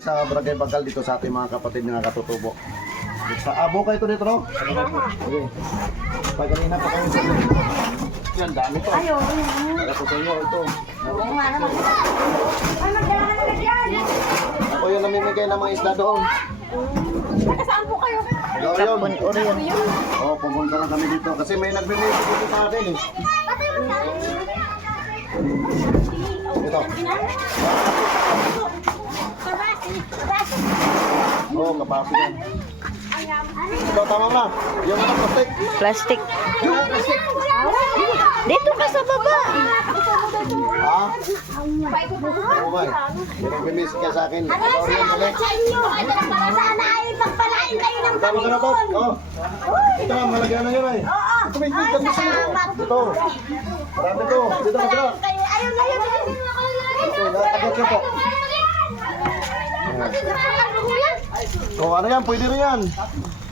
Sa Barangay Bangkal dito sa ating mga kapatid mga katutubo. Sa abo kayo dito, no? Okay. Pag kanina pa kayo sa dito. Yan, dami to. Ayaw. Kaya po sa inyo, ito. Oo nga naman. Ay, magdala ka na yan. Ako yung namimigay ng mga isla doon. Saan po kayo? Kapon Orion. Oo, pumunta lang kami dito kasi may nagbibigay dito sa atin eh. Ito. Oo, kapasi yan. Ito, tama na. Yung ano, plastic. Plastic. Dito ka sa baba. Ha? Oo ba? Yung nagbimis ka sa akin. Ano Ito, Orion, balik. sa inyo? Sana ay pagpalain kayo ng Tama ka na to? Oo. Ito na, malagyan na yun ay. Oo. Ito, may big kami sa iyo. Ito. Marami to. Dito na sila. Ayaw na yun. Ito, natagot siya po. O, ano yan? Pwede rin yan.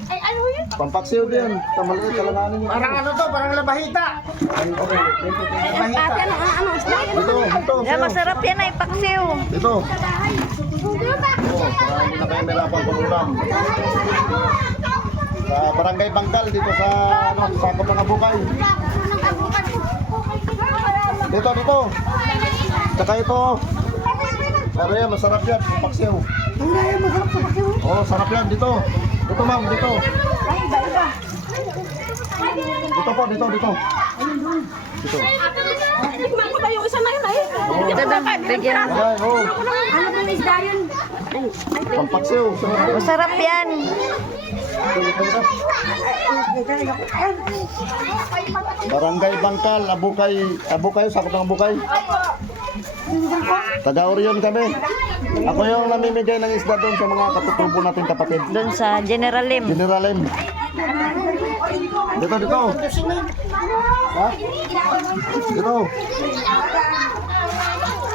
Ay, ano yun? Pampaksiw din. Tamaliit, kalanganin yun. Parang ano to, parang labahita. Labahita. Dito, dito. Yeah, masarap yan ay paksiw. Dito. Oo, para hindi na kayo nilapang pag-ulam. Sa Barangay Bangkal, dito sa, ano, sa mga bukay. Dito, dito. Tsaka ito. Pero yan, masarap yan. Pampaksiw. Oo, sarap yan. Dito. Dito, ma'am. Dito. Dito po, dito, dito. Dito. Tikman ko ba yung isa na yun eh? Ito daw, bigyan. Ay, oo. Ano ba yung isda yun? Pampaksiw. Sarap. Masarap yan. Barangay Bangkal, Abukay, sakop ng Abukay. Taga Orion kami. Ako yung namimigay ng isda doon sa mga katutubo natin kapatid. Doon sa General Lim. General M. Dito, dito. Ha? Dito.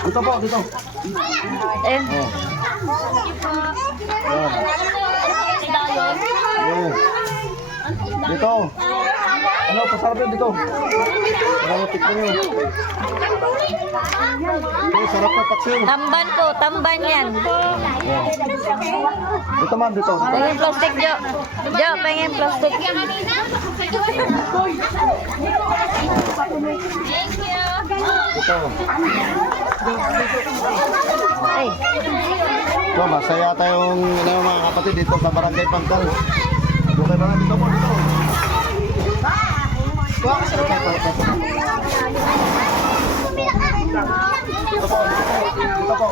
Dito po, dito. Eh, Oh. Ayan. Dito. Ano, pasarap dito. Ano, tikman nyo. Okay, sarap na paksiw. tamban po, tamban yan. Dito man, dito. Pengin plastic, Jo. Jo, pengin plastic. Dito. Ay, So, masaya tayong mga kapatid dito sa Barangay Bangkal. Okay ba dito po? Dito. Dito po. Dito po.